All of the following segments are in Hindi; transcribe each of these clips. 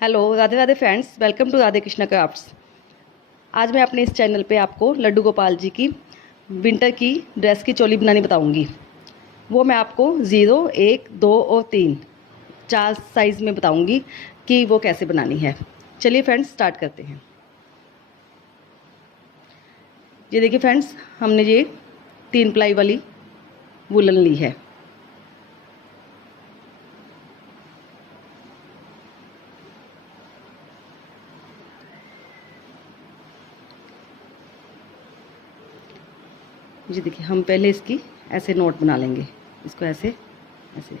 Hello Radhe Radhe friends, welcome to Radhe Krishna crafts. आज मैं अपने इस चैनल पे आपको लड्डू गोपाल जी की विंटर की ड्रेस की चोली बनानी बताऊंगी। वो मैं आपको 0, 1, 2 और 3 4 साइज़ में बताऊंगी कि वो कैसे बनानी है। चलिए फ्रेंड्स, स्टार्ट करते हैं। ये देखिए फ्रेंड्स, हमने ये 3 प्लाई वाली वुलन ली है। ये देखिए, हम पहले इसकी ऐसे नोट बना लेंगे। इसको ऐसे ऐसे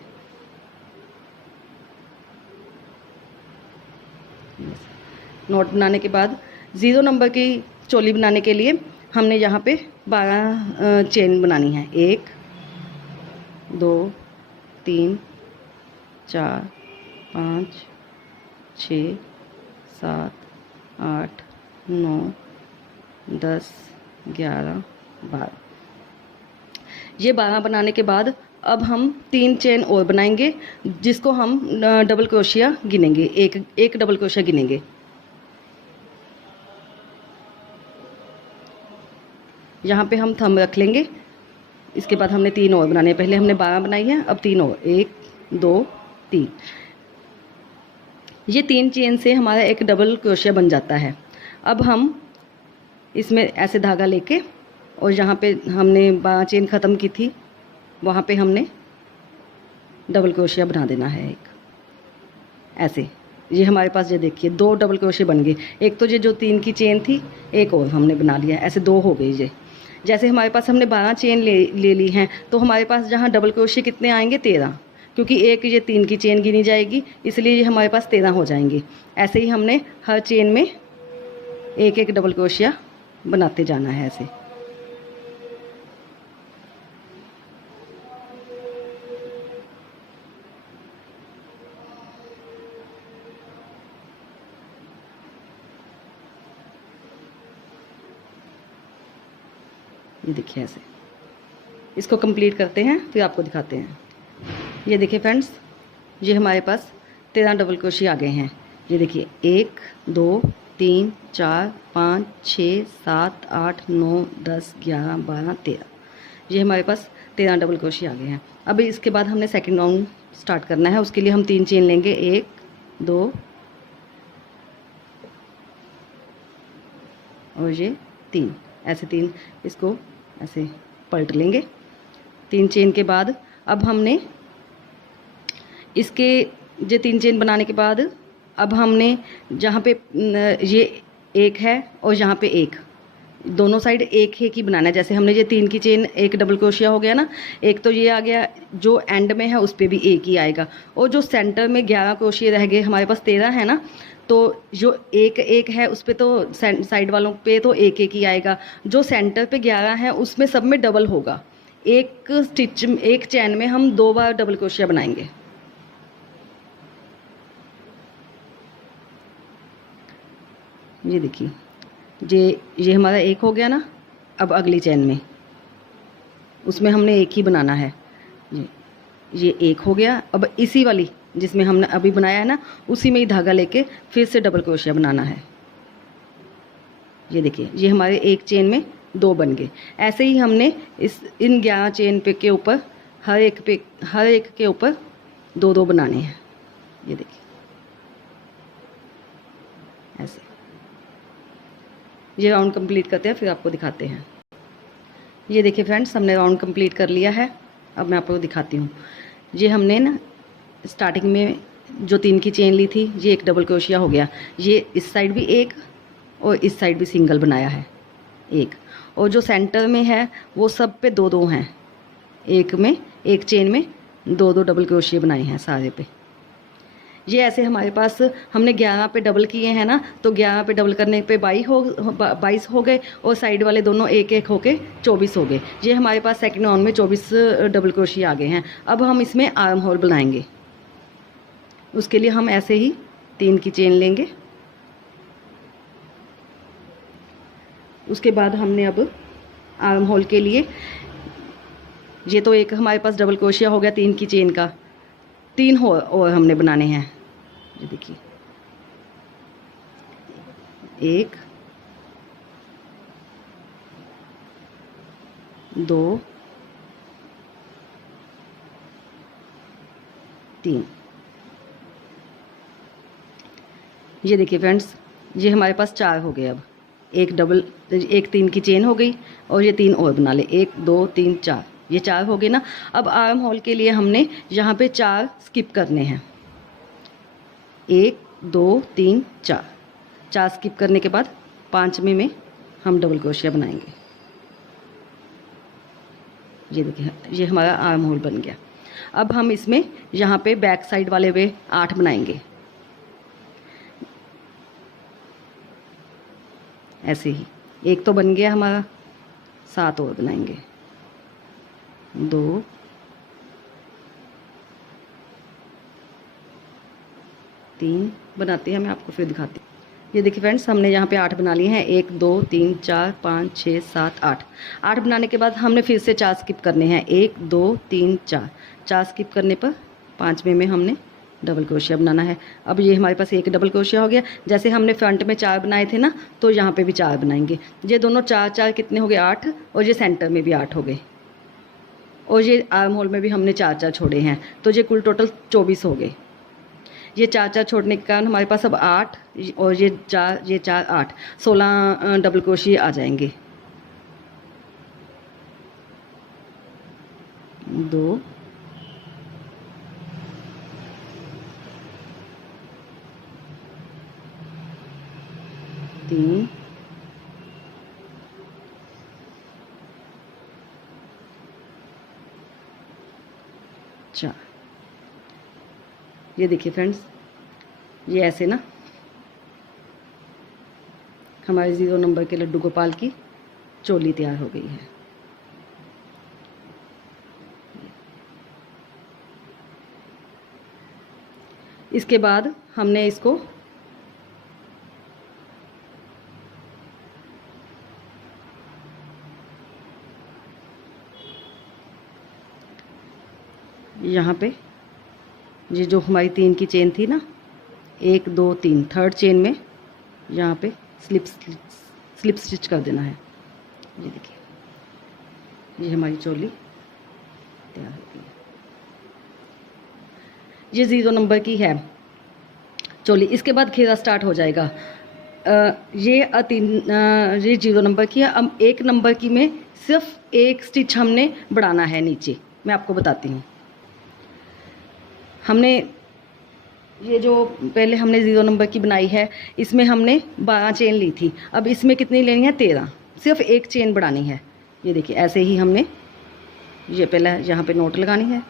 नोट बनाने के बाद 0 नंबर की चोली बनाने के लिए हमने यहाँ पे 12 चेन बनानी है। 1, 2, 3, 4, 5, 6, 7, 8, 9, 10, 11, 12। ये 12 बनाने के बाद अब हम 3 चेन और बनाएंगे, जिसको हम डबल क्रोशिया गिनेंगे। एक डबल क्रोशिया गिनेंगे। यहाँ पे हम थंब रख लेंगे। इसके बाद हमने 3 और बनाने हैं। पहले हमने 12 बनाई है, अब 3 और। 1, 2, 3। ये 3 चेन से हमारा एक डबल क्रोशिया बन जाता है। अब हम इसमें ऐसे धागा लेके और जहाँ पे हमने 12 चेन ख़त्म की थी वहाँ पे हमने डबल क्रोशिया बना देना है एक ऐसे। ये हमारे पास, ये देखिए, 2 डबल क्रोशिया बन गए। एक तो ये जो 3 की चेन थी, एक और हमने बना लिया, ऐसे 2 हो गई। ये जैसे हमारे पास हमने 12 चेन ले ली हैं, तो हमारे पास जहाँ डबल क्रोशिया कितने आएंगे? 13, क्योंकि एक ये 3 की चेन गिनी जाएगी, इसलिए ये हमारे पास 13 हो जाएंगे। ऐसे ही हमने हर चेन में एक एक डबल क्रोशिया बनाते जाना है ऐसे। ये देखिए, ऐसे इसको कंप्लीट करते हैं, फिर आपको दिखाते हैं। ये देखिए फ्रेंड्स, ये हमारे पास 13 डबल क्रोशिया आ गए हैं। ये देखिए, 1, 2, 3, 4, 5, 6, 7, 8, 9, 10, 11, 12, 13। ये हमारे पास 13 डबल क्रोशिया आ गए हैं। अब इसके बाद हमने सेकंड राउंड स्टार्ट करना है। उसके लिए हम 3 चेन लेंगे। 1, 2 और ये 3, ऐसे 3 इसको ऐसे पलट लेंगे। 3 चेन के बाद अब हमने इसके ये 3 चेन बनाने के बाद अब हमने जहाँ पे ये एक है और यहाँ पे एक, दोनों साइड एक ही बनाना है। जैसे हमने ये 3 की चेन, एक डबल क्रोशिया हो गया ना, एक तो ये आ गया, जो एंड में है उस पर भी एक ही आएगा, और जो सेंटर में 11 क्रोशिया रह गए, हमारे पास 13 है ना, तो जो एक है उस पर तो साइड वालों पे तो एक ही आएगा। जो सेंटर पे 11 है उसमें सब में डबल होगा। एक स्टिच, एक चैन में हम 2 बार डबल क्रोशिया बनाएंगे। ये देखिए, ये हमारा एक हो गया ना। अब अगली चैन में उसमें हमने एक ही बनाना है। ये एक हो गया। अब इसी वाली जिसमें हमने अभी बनाया है ना, उसी में ही धागा लेके फिर से डबल क्रोशिया बनाना है। ये देखिए, ये हमारे एक चेन में 2 बन गए। ऐसे ही हमने इन 11 चेन पे के ऊपर हर एक के ऊपर 2-2 बनाने हैं। ये देखिए, ऐसे। ये राउंड कंप्लीट करते हैं, फिर आपको दिखाते हैं। ये देखिए फ्रेंड्स, हमने राउंड कंप्लीट कर लिया है। अब मैं आपको दिखाती हूँ। ये हमने ना स्टार्टिंग में जो 3 की चेन ली थी, ये एक डबल क्रोशिया हो गया। ये इस साइड भी एक और इस साइड भी सिंगल बनाया है एक, और जो सेंटर में है वो सब पे 2-2 हैं। एक चेन में 2-2 डबल क्रोशिया बनाए हैं सारे पे। ये ऐसे हमारे पास हमने 11 पे डबल किए हैं ना, तो 11 पे डबल करने पे 22 हो गए, और साइड वाले दोनों एक एक होके 24 हो गए। ये हमारे पास सेकंड राउंड में 24 डबल क्रोशिया आ गए हैं। अब हम इसमें आर्म होल बनाएंगे। उसके लिए हम ऐसे ही 3 की चेन लेंगे। उसके बाद हमने अब आर्म होल के लिए, ये तो एक हमारे पास डबल क्रोशिया हो गया 3 की चेन का, 3 और हमने बनाने हैं। ये देखिए, 1 2 3। ये देखिए फ्रेंड्स, ये हमारे पास 4 हो गए। अब एक 3 की चेन हो गई और ये 3 और बना ले, 1 2 3 4, ये 4 हो गए ना। अब आर्म होल के लिए हमने यहाँ पे 4 स्किप करने हैं, 1 2 3 4। 4 स्किप करने के बाद 5वें में हम डबल क्रोशिया बनाएंगे। ये देखिए, ये हमारा आर्म होल बन गया। अब हम इसमें यहाँ पे बैक साइड वाले वे 8 बनाएंगे, ऐसे ही। एक तो बन गया हमारा, 7 और बनाएंगे, 2 3 बनाते हैं, मैं आपको फिर दिखाती हूँ। ये देखिए फ्रेंड्स, हमने यहाँ पे 8 बना लिए हैं, 1 2 3 4 5 6 7 8। 8 बनाने के बाद हमने फिर से 4 स्किप करने हैं, 1 2 3 4। 4 स्किप करने पर 5वें में हमने डबल क्रोशिया बनाना है। अब ये हमारे पास एक डबल क्रोशिया हो गया। जैसे हमने फ्रंट में 4 बनाए थे ना, तो यहाँ पे भी 4 बनाएंगे। ये दोनों 4 4 कितने हो गए, 8, और ये सेंटर में भी 8 हो गए, और ये आर्म होल में भी हमने 4 4 छोड़े हैं, तो ये कुल टोटल 24 हो गए। ये 4 4 छोड़ने के कारण हमारे पास अब 8 और ये 4 8, 16 डबल क्रोशिया आ जाएंगे। 2 3 4। ये देखिए फ्रेंड्स, ये ऐसे ना हमारे 0 नंबर के लड्डू गोपाल की चोली तैयार हो गई है। इसके बाद हमने इसको यहाँ पे, ये जो हमारी 3 की चेन थी ना, 1 2 3, थर्ड चेन में यहाँ पे स्लिप स्टिच कर देना है। ये देखिए, ये हमारी चोली तैयार हो गई है। ये 0 नंबर की है चोली। इसके बाद घेरा स्टार्ट हो जाएगा। ये 0 नंबर की है। अब 1 नंबर की में सिर्फ 1 स्टिच हमने बढ़ाना है नीचे। मैं आपको बताती हूँ। हमने ये जो पहले हमने 0 नंबर की बनाई है, इसमें हमने 12 चेन ली थी। अब इसमें कितनी लेनी है, 13। सिर्फ 1 चेन बढ़ानी है। ये देखिए, ऐसे ही हमने ये पहले यहाँ पे नोट लगानी है।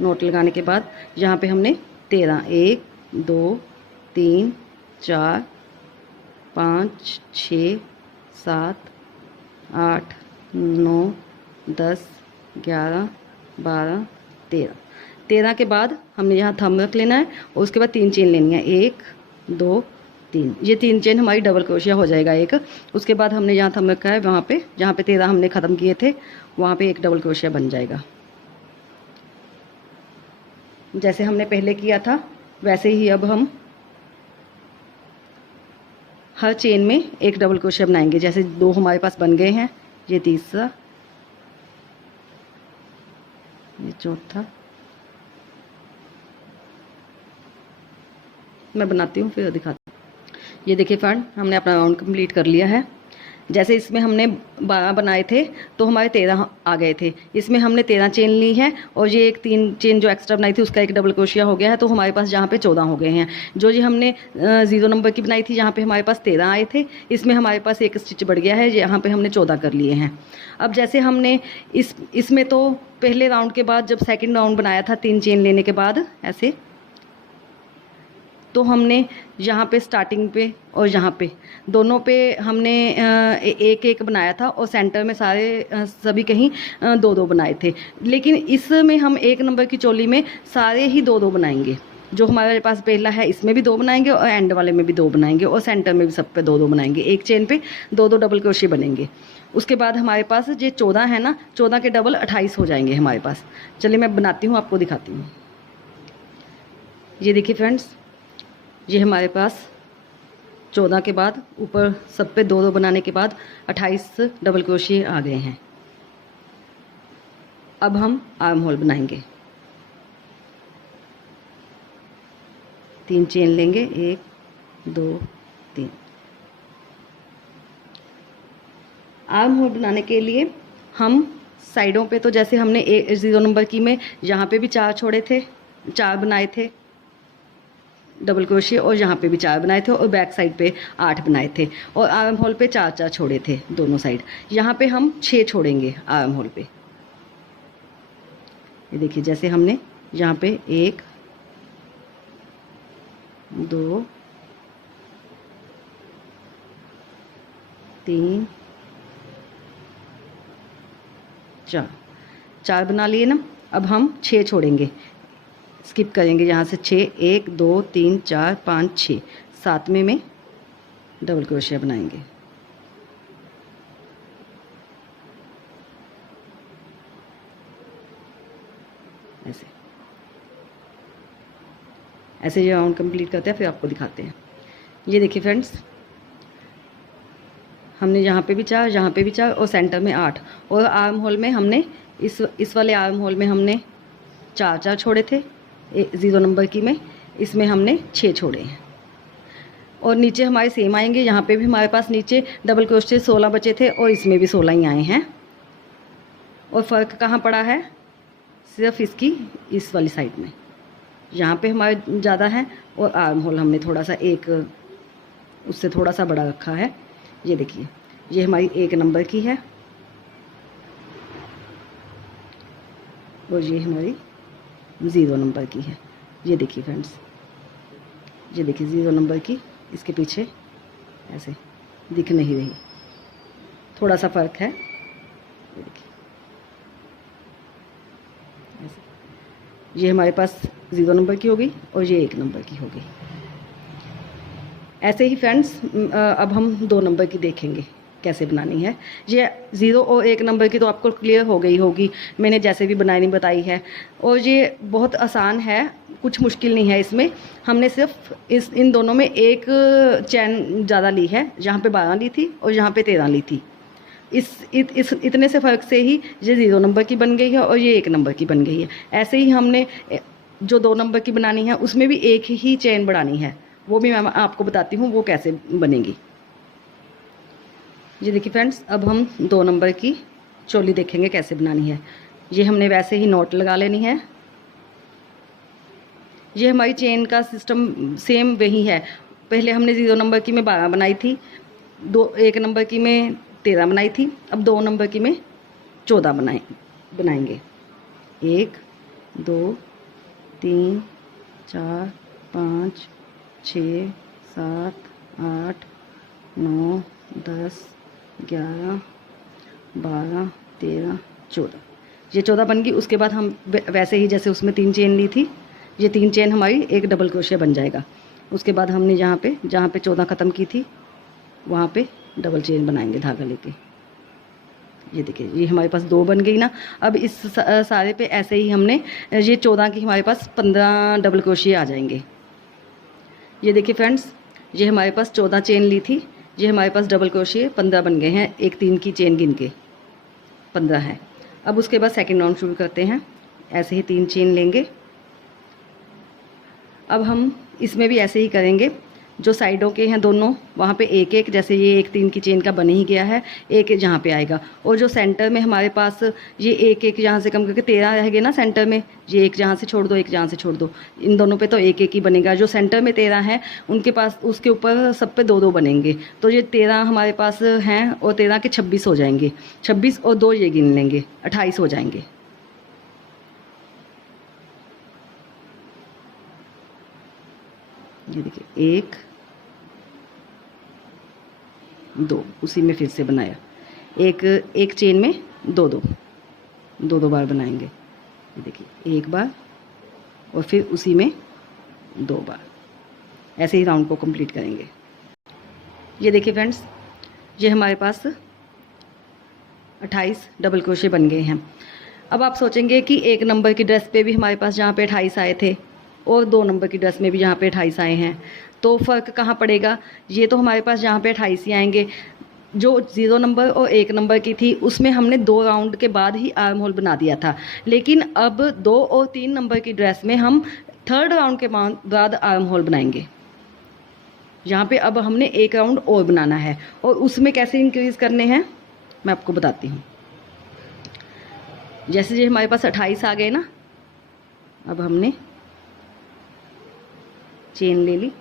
नोट लगाने के बाद यहाँ पे हमने 13, 1 2 3 4 5 6 7 8 9 10 11 12 13। 13 के बाद हमने यहाँ थंब रख लेना है, और उसके बाद 3 चेन लेनी है, 1 2 3। ये 3 चेन हमारी डबल क्रोशिया हो जाएगा एक। उसके बाद हमने यहाँ थंब रखा है, वहाँ पे जहाँ पे 13 हमने ख़त्म किए थे, वहाँ पे एक डबल क्रोशिया बन जाएगा। जैसे हमने पहले किया था वैसे ही अब हम हर चेन में एक डबल क्रोशिया बनाएंगे। जैसे 2 हमारे पास बन गए हैं, ये तीसरा, ये चौथा। मैं बनाती हूँ फिर दिखाती हूँ। ये देखिए फ्रेंड, हमने अपना राउंड कंप्लीट कर लिया है। जैसे इसमें हमने 12 बनाए थे तो हमारे 13 आ गए थे। इसमें हमने 13 चेन ली है, और ये एक 3 चेन जो एक्स्ट्रा बनाई थी उसका एक डबल क्रोशिया हो गया है, तो हमारे पास जहाँ पे 14 हो गए हैं। जो ये हमने 0 नंबर की बनाई थी, जहाँ पे हमारे पास 13 आए थे, इसमें हमारे पास एक स्टिच बढ़ गया है, यहाँ पे हमने 14 कर लिए हैं। अब जैसे हमने इसमें तो पहले राउंड के बाद जब सेकेंड राउंड बनाया था 3 चेन लेने के बाद ऐसे, तो हमने यहाँ पे स्टार्टिंग पे और यहाँ पे दोनों पे हमने एक एक बनाया था, और सेंटर में सारे सभी कहीं 2 2 बनाए थे। लेकिन इसमें हम 1 नंबर की चोली में सारे ही 2 2 बनाएंगे। जो हमारे पास पहला है इसमें भी 2 बनाएंगे, और एंड वाले में भी 2 बनाएंगे, और सेंटर में भी सब पे 2 2 बनाएंगे। एक चेन पे 2 2 डबल क्रोशिया बनेंगे। उसके बाद हमारे पास ये 14 है ना, 14 के डबल 28 हो जाएंगे हमारे पास। चलिए मैं बनाती हूँ, आपको दिखाती हूँ। ये देखिए फ्रेंड्स, ये हमारे पास 14 के बाद ऊपर सब पे 2-2 बनाने के बाद 28 डबल क्रोशिए आ गए हैं। अब हम आर्म होल बनाएंगे। 3 चेन लेंगे, 1 2 3। आर्म होल बनाने के लिए हम साइडों पे तो जैसे हमने 0 नंबर की में यहाँ पे भी 4 छोड़े थे, 4 बनाए थे डबल क्रोशिए, और यहाँ पे भी 4 बनाए थे, और बैक साइड पे 8 बनाए थे, और आर्म होल पे 4-4 छोड़े थे दोनों साइड। यहाँ पे हम 6 छोड़ेंगे आर्म होल पे। ये देखिए जैसे हमने यहाँ पे 1 2 3 4 बना लिए ना। अब हम 6 छोड़ेंगे, स्किप करेंगे यहाँ से 6, 1 2 3 4 5 6, 7वें में डबल क्रोशिया बनाएंगे। ऐसे ऐसे ये राउंड कंप्लीट करते हैं, फिर आपको दिखाते हैं। ये देखिए फ्रेंड्स, हमने यहाँ पे भी 4, यहाँ पे भी 4, और सेंटर में 8, और आर्म होल में हमने इस वाले आर्म होल में हमने 4-4 छोड़े थे 0 नंबर की में, इसमें हमने 6 छोड़े हैं। और नीचे हमारे सेम आएंगे, यहाँ पे भी हमारे पास नीचे डबल क्रोशिया 16 बचे थे, और इसमें भी 16 ही आए हैं। और फ़र्क कहाँ पड़ा है? सिर्फ इसकी इस वाली साइड में, यहाँ पे हमारे ज़्यादा है, और आर्म होल हमने थोड़ा सा एक उससे थोड़ा सा बड़ा रखा है। ये देखिए, ये हमारी 1 नंबर की है, और ये हमारी 0 नंबर की है। ये देखिए फ्रेंड्स, ये देखिए 0 नंबर की इसके पीछे ऐसे दिख नहीं रही, थोड़ा सा फ़र्क है। ये देखिए ऐसे, ये हमारे पास 0 नंबर की हो गई, और ये 1 नंबर की हो गई। ऐसे ही फ्रेंड्स अब हम 2 नंबर की देखेंगे कैसे बनानी है। ये 0 और 1 नंबर की तो आपको क्लियर हो गई होगी, मैंने जैसे भी बनानी बताई है, और ये बहुत आसान है, कुछ मुश्किल नहीं है इसमें। हमने सिर्फ इन दोनों में एक चैन ज़्यादा ली है, जहाँ पे 12 ली थी और यहाँ पे 13 ली थी। इतने से फ़र्क से ही ये 0 नंबर की बन गई है, और ये 1 नंबर की बन गई है। ऐसे ही हमने जो 2 नंबर की बनानी है उसमें भी एक ही चेन बढ़ानी है, वो भी मैं आपको बताती हूँ वो कैसे बनेगी। ये देखिए फ्रेंड्स, अब हम 2 नंबर की चोली देखेंगे कैसे बनानी है। ये हमने वैसे ही नॉट लगा लेनी है। ये हमारी चेन का सिस्टम सेम वही है। पहले हमने 0 नंबर की में 12 बनाई थी, 1 नंबर की में 13 बनाई थी, अब 2 नंबर की में 14 बनाएंगे। 1 2 3 4 5 6 7 8 9 10 11 12 13 14, ये 14 बन गई। उसके बाद हम वैसे ही जैसे उसमें 3 चेन ली थी, ये 3 चेन हमारी एक डबल क्रोशिया बन जाएगा। उसके बाद हमने जहाँ पे 14 ख़त्म की थी वहाँ पे डबल चेन बनाएंगे धागा लेके। ये देखिए, ये हमारे पास 2 बन गई ना। अब इस सारे पे ऐसे ही हमने ये 14 की हमारे पास 15 डबल क्रोशिया आ जाएंगे। ये देखिए फ्रेंड्स, ये हमारे पास 14 चेन ली थी, ये हमारे पास डबल क्रोशिया 15 बन गए हैं, 1 3 की चेन गिन के 15 है। अब उसके बाद सेकंड राउंड शुरू करते हैं। ऐसे ही 3 चेन लेंगे। अब हम इसमें भी ऐसे ही करेंगे, जो साइडों के हैं दोनों वहाँ पे 1-1, जैसे ये 1 3 की चेन का बन ही गया है, 1 जहाँ पे आएगा। और जो सेंटर में हमारे पास ये 1-1 यहाँ से कम करके 13 रह गए ना सेंटर में, ये 1 जहाँ से छोड़ दो, 1 जहाँ से छोड़ दो, इन दोनों पे तो 1-1 ही बनेगा। जो सेंटर में 13 है उनके पास उसके ऊपर सब पे 2-2 बनेंगे, तो ये 13 हमारे पास हैं, और 13 के 26 हो जाएंगे। 26 और 2 ये गिन लेंगे, 28 हो जाएंगे। ये देखिए 1 2, उसी में फिर से बनाया, एक चेन में 2-2 बार बनाएंगे। ये देखिए 1 बार और फिर उसी में 2 बार, ऐसे ही राउंड को कंप्लीट करेंगे। ये देखिए फ्रेंड्स, ये हमारे पास 28 डबल क्रोशे बन गए हैं। अब आप सोचेंगे कि 1 नंबर की ड्रेस पे भी हमारे पास जहाँ पे 28 आए थे, और 2 नंबर की ड्रेस में भी यहाँ पे 28 आए हैं। तो फ़र्क कहाँ पड़ेगा? ये तो हमारे पास यहाँ पे 28 ही आएंगे। जो 0 नंबर और 1 नंबर की थी उसमें हमने 2 राउंड के बाद ही आर्म होल बना दिया था, लेकिन अब 2 और 3 नंबर की ड्रेस में हम 3rd राउंड के बाद आर्म होल बनाएंगे। यहाँ पे अब हमने 1 राउंड और बनाना है, और उसमें कैसे इंक्रीज़ करने हैं मैं आपको बताती हूँ। जैसे जो हमारे पास 28 आ गए ना, अब हमने चेन ले ली।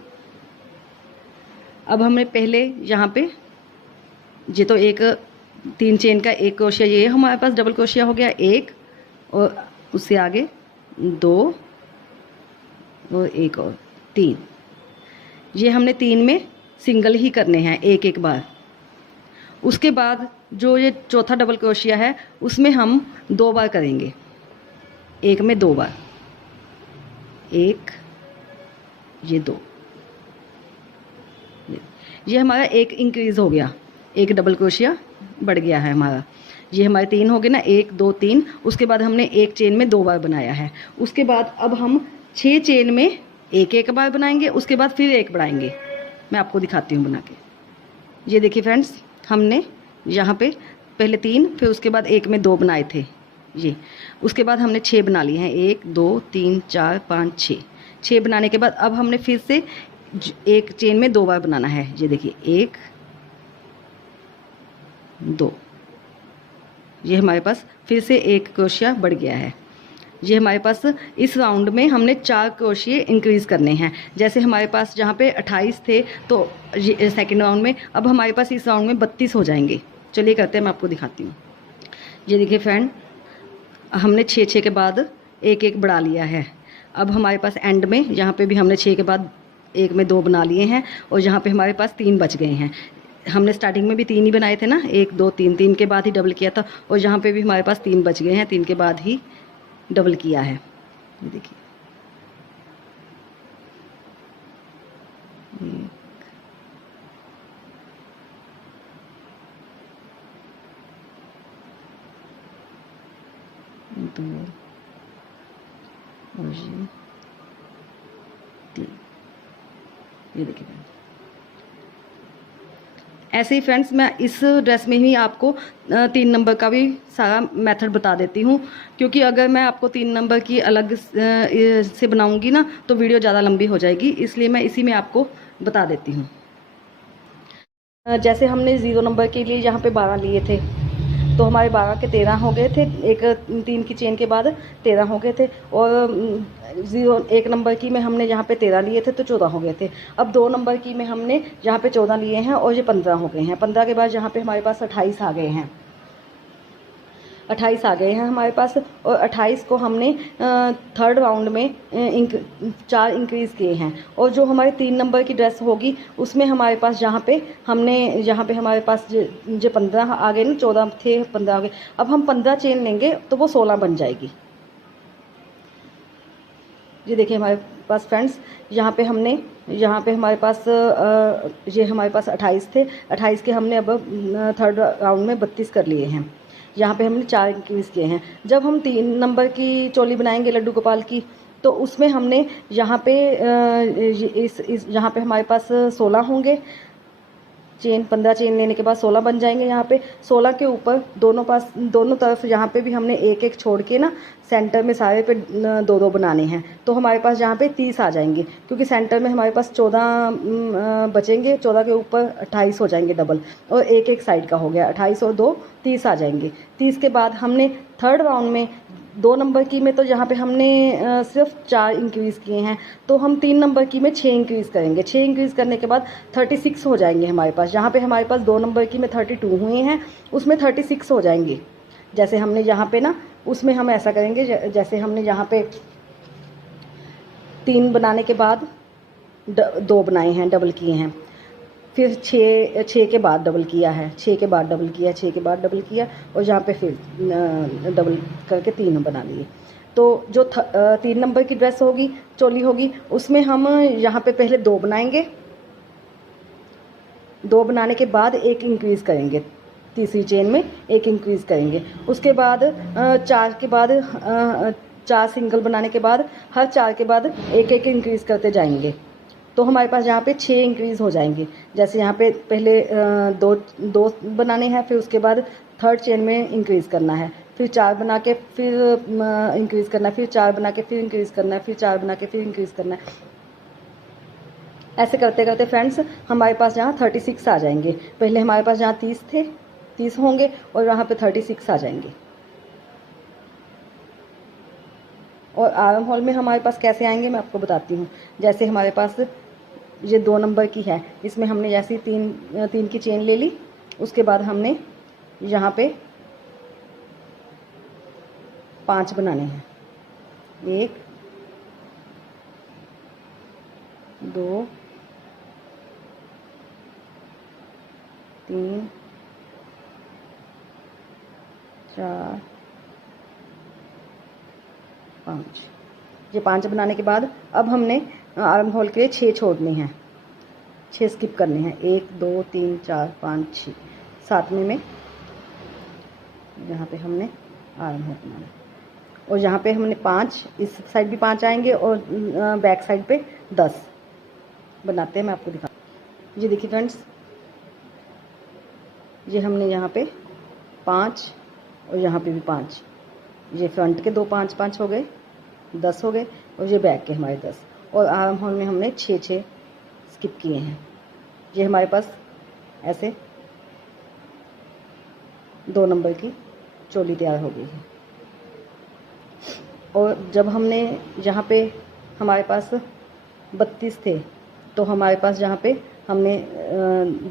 अब हमने पहले यहाँ पे ये तो एक 3 चेन का 1 क्रोशिया, ये हमारे पास डबल क्रोशिया हो गया 1, और उससे आगे 2 और 1 और 3। ये हमने 3 में सिंगल ही करने हैं एक एक बार। उसके बाद जो ये चौथा डबल क्रोशिया है उसमें हम 2 बार करेंगे, एक में 2 बार, 1, ये 2। ये हमारा एक इंक्रीज़ हो गया, एक डबल क्रोशिया बढ़ गया है हमारा। ये हमारे 3 हो गए ना, 1 2 3। उसके बाद हमने एक चेन में 2 बार बनाया है। उसके बाद अब हम 6 चेन में एक एक बार बनाएंगे, उसके बाद फिर एक बढ़ाएंगे। मैं आपको दिखाती हूँ बना के। ये देखिए फ्रेंड्स, हमने यहाँ पे पहले 3, फिर उसके बाद एक में 2 बनाए थे ये। उसके बाद हमने 6 बना लिए हैं, 1 2 3 4 5 6। 6 बनाने के बाद अब हमने फिर से एक चेन में 2 बार बनाना है। ये देखिए 1 2। ये हमारे पास फिर से एक क्रोशिया बढ़ गया है। ये हमारे पास इस राउंड में हमने 4 क्रोशिये इंक्रीज़ करने हैं। जैसे हमारे पास जहाँ पे 28 थे तो सेकेंड राउंड में, अब हमारे पास इस राउंड में 32 हो जाएंगे। चलिए करते हैं, मैं आपको दिखाती हूँ। ये देखिए फ्रेंड, हमने 6 के बाद एक एक बढ़ा लिया है। अब हमारे पास एंड में यहाँ पे भी हमने 6 के बाद एक में 2 बना लिए हैं, और यहाँ पे हमारे पास 3 बच गए हैं। हमने स्टार्टिंग में भी 3 ही बनाए थे ना, 1 2 3, 3 के बाद ही डबल किया था, और यहाँ पे भी हमारे पास 3 बच गए हैं, 3 के बाद ही डबल किया है। ये देखिए 1 2 और ये 3। ये देखिए ऐसे ही फ्रेंड्स, मैं इस ड्रेस में ही आपको 3 नंबर का भी सारा मेथड बता देती हूँ, क्योंकि अगर मैं आपको 3 नंबर की अलग से बनाऊँगी ना तो वीडियो ज़्यादा लंबी हो जाएगी, इसलिए मैं इसी में आपको बता देती हूँ। जैसे हमने 0 नंबर के लिए यहाँ पे 12 लिए थे, तो हमारे 12 के 13 हो गए थे। एक 3 की चेन के बाद 13 हो गए थे, और 1 नंबर की में हमने यहाँ पे 13 लिए थे तो 14 हो गए थे। अब 2 नंबर की में हमने यहाँ पे 14 लिए हैं, और ये 15 हो गए हैं। 15 के बाद यहाँ पे हमारे पास 28 आ गए हैं। 28 आ गए हैं हमारे पास, और 28 को हमने 3rd राउंड में 4 इंक्रीज़ किए हैं। और जो हमारे 3 नंबर की ड्रेस होगी उसमें हमारे पास यहाँ पे हमारे पास जो 15 आ गए ना, 14 थे 15 आ गए। अब हम 15 चेन लेंगे तो वो 16 बन जाएगी। ये देखिए हमारे पास फ्रेंड्स, यहाँ पे हमारे पास ये हमारे पास 28 थे। 28 के हमने अब 3rd राउंड में 32 कर लिए हैं। यहाँ पे हमने 4 इंक्रीज़ किए हैं। जब हम 3 नंबर की चोली बनाएंगे लड्डू गोपाल की, तो उसमें हमने यहाँ पे यहाँ पे हमारे पास 16 होंगे चेन। 15 चेन लेने के बाद 16 बन जाएंगे। यहाँ पे 16 के ऊपर दोनों तरफ यहाँ पे भी हमने एक एक छोड़ के ना सेंटर में सारे पे 2 2 बनाने हैं। तो हमारे पास यहाँ पे 30 आ जाएंगे, क्योंकि सेंटर में हमारे पास 14 बचेंगे। 14 के ऊपर 28 हो जाएंगे डबल, और एक एक साइड का हो गया 28 और 2 30 आ जाएंगे। 30 के बाद हमने 3rd राउंड में 2 नंबर की में तो यहाँ पे हमने सिर्फ 4 इंक्रीज़ किए हैं, तो हम 3 नंबर की में 6 इंक्रीज़ करेंगे। 6 इंक्रीज़ करने के बाद 36 हो जाएंगे हमारे पास। यहाँ पे हमारे पास 2 नंबर की में 32 हुए हैं, उसमें 36 हो जाएंगे। जैसे हमने यहाँ पे ना, उसमें हम ऐसा करेंगे, जैसे हमने यहाँ पे 3 बनाने के बाद 2 बनाए हैं, डबल किए हैं, फिर 6 के बाद डबल किया है, 6 के बाद डबल किया, 6 के बाद डबल किया, और यहाँ पे फिर डबल करके 3 बना लिए। तो जो 3 नंबर की ड्रेस होगी, चोली होगी, उसमें हम यहाँ पे पहले 2 बनाएंगे। 2 बनाने के बाद 1 इंक्रीज़ करेंगे, तीसरी चेन में 1 इंक्रीज़ करेंगे। उसके बाद 4 के बाद 4 सिंगल बनाने के बाद हर 4 के बाद एक एक इंक्रीज़ करते जाएंगे, तो हमारे पास यहाँ पे 6 इंक्रीज़ हो जाएंगे। जैसे यहाँ पे पहले दो बनाने हैं, फिर उसके बाद थर्ड चेन में इंक्रीज़ करना है, फिर 4 बना के फिर इंक्रीज़ करना है, फिर 4 बना के फिर इंक्रीज़ करना है, फिर 4 बना के फिर इंक्रीज़ करना है। ऐसे करते करते फ्रेंड्स हमारे पास यहाँ 36 आ जाएंगे। पहले हमारे पास यहाँ 30 थे, 30 होंगे और यहाँ पे 36 आ जाएंगे। और आर्म होल में हमारे पास कैसे आएंगे मैं आपको बताती हूँ। जैसे हमारे पास ये 2 नंबर की है, इसमें हमने जैसे तीन की चेन ले ली, उसके बाद हमने यहाँ पे 5 बनाने हैं। 1 2 3 4 5। ये 5 बनाने के बाद अब हमने आर्म होल के लिए 6 छोड़ने हैं, 6 स्किप करने हैं। 1 2 3 4 5 6, 7वें में यहाँ पे हमने आर्म होल बनाना, और यहाँ पे हमने 5, इस साइड भी 5 आएंगे और बैक साइड पे 10 बनाते हैं। मैं आपको दिखा, ये देखिए फ्रेंड्स, ये हमने यहाँ पे 5 और यहाँ पे भी 5, ये फ्रंट के 2 5 5 हो गए, 10 हो गए, और ये बैक के हमारे 10, और आर्म होल में हमने 6 स्किप किए हैं। ये हमारे पास ऐसे 2 नंबर की चोली तैयार हो गई है। और जब हमने यहाँ पे हमारे पास 32 थे, तो हमारे पास यहाँ पे हमने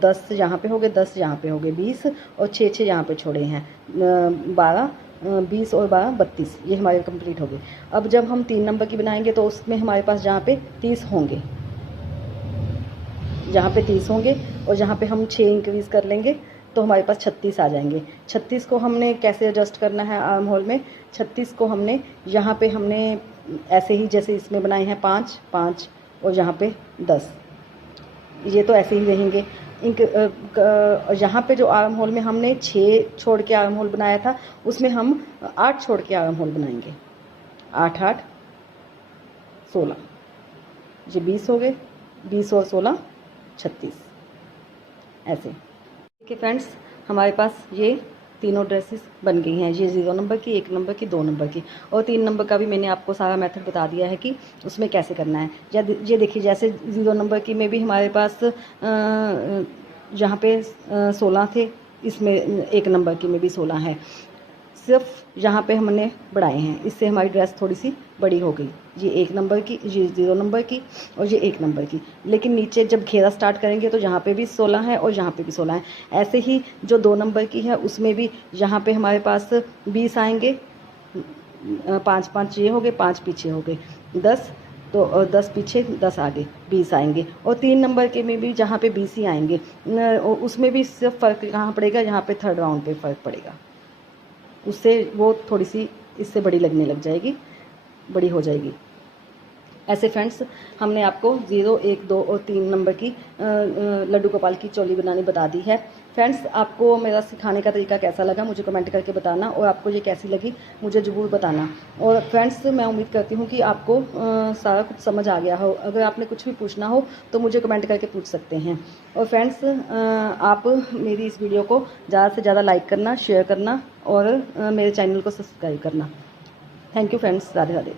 10 यहाँ पे हो गए, 10 यहाँ पे हो गए, 20 और 6 यहाँ पे छोड़े हैं, 12 20 और 12 32, ये हमारे कंप्लीट हो गए। अब जब हम 3 नंबर की बनाएंगे तो उसमें हमारे पास जहाँ पे 30 होंगे, जहाँ पे 30 होंगे, और जहाँ पे हम 6 इंक्रीज़ कर लेंगे तो हमारे पास 36 आ जाएंगे। 36 को हमने कैसे एडजस्ट करना है आर्म होल में, 36 को हमने यहाँ पे हमने ऐसे ही जैसे इसमें बनाए हैं 5 5 और यहाँ पे 10, ये तो ऐसे ही रहेंगे। यहाँ पे जो आर्म होल में हमने 6 छोड़ के आर्म होल बनाया था, उसमें हम 8 छोड़ के आर्म होल बनाएंगे। 8 8 16, ये 20 हो गए, 20 और 16 36, ऐसे। देखिए फ्रेंड्स, हमारे पास ये तीनों ड्रेसेस बन गई हैं। ये 0 नंबर की, 1 नंबर की, 2 नंबर की, और 3 नंबर का भी मैंने आपको सारा मेथड बता दिया है कि उसमें कैसे करना है। ये देखिए, जैसे 0 नंबर की में भी हमारे पास जहाँ पे 16 थे, इसमें 1 नंबर की में भी 16 है। सिर्फ यहाँ पे हमने बढ़ाए हैं, इससे हमारी ड्रेस थोड़ी सी बड़ी हो गई। ये 1 नंबर की, ये 0 नंबर की और ये 1 नंबर की। लेकिन नीचे जब घेरा स्टार्ट करेंगे तो यहाँ पे भी 16 है और यहाँ पे भी 16 है। ऐसे ही जो 2 नंबर की है उसमें भी यहाँ पे हमारे पास 20 आएंगे, 5 5 ये हो गए, 5 पीछे हो गए, 10, तो 10 पीछे 10 आगे, 20 आएंगे। और 3 नंबर के में भी जहाँ पे 20 ही आएंगे, उसमें भी सिर्फ फ़र्क कहाँ पड़ेगा, यहाँ पे थर्ड राउंड पे फ़र्क पड़ेगा, उससे वो थोड़ी सी इससे बड़ी लगने लग जाएगी, बड़ी हो जाएगी। ऐसे फ्रेंड्स हमने आपको 0 1 2 और 3 नंबर की लड्डू गोपाल की चोली बनानी बता दी है। फ्रेंड्स, आपको मेरा सिखाने का तरीका कैसा लगा मुझे कमेंट करके बताना, और आपको ये कैसी लगी मुझे ज़रूर बताना। और फ्रेंड्स, मैं उम्मीद करती हूँ कि आपको सारा कुछ समझ आ गया हो। अगर आपने कुछ भी पूछना हो तो मुझे कमेंट करके पूछ सकते हैं। और फ्रेंड्स, आप मेरी इस वीडियो को ज़्यादा से ज़्यादा लाइक करना, शेयर करना और मेरे चैनल को सब्सक्राइब करना। Thank you friends, Radhe Radhe.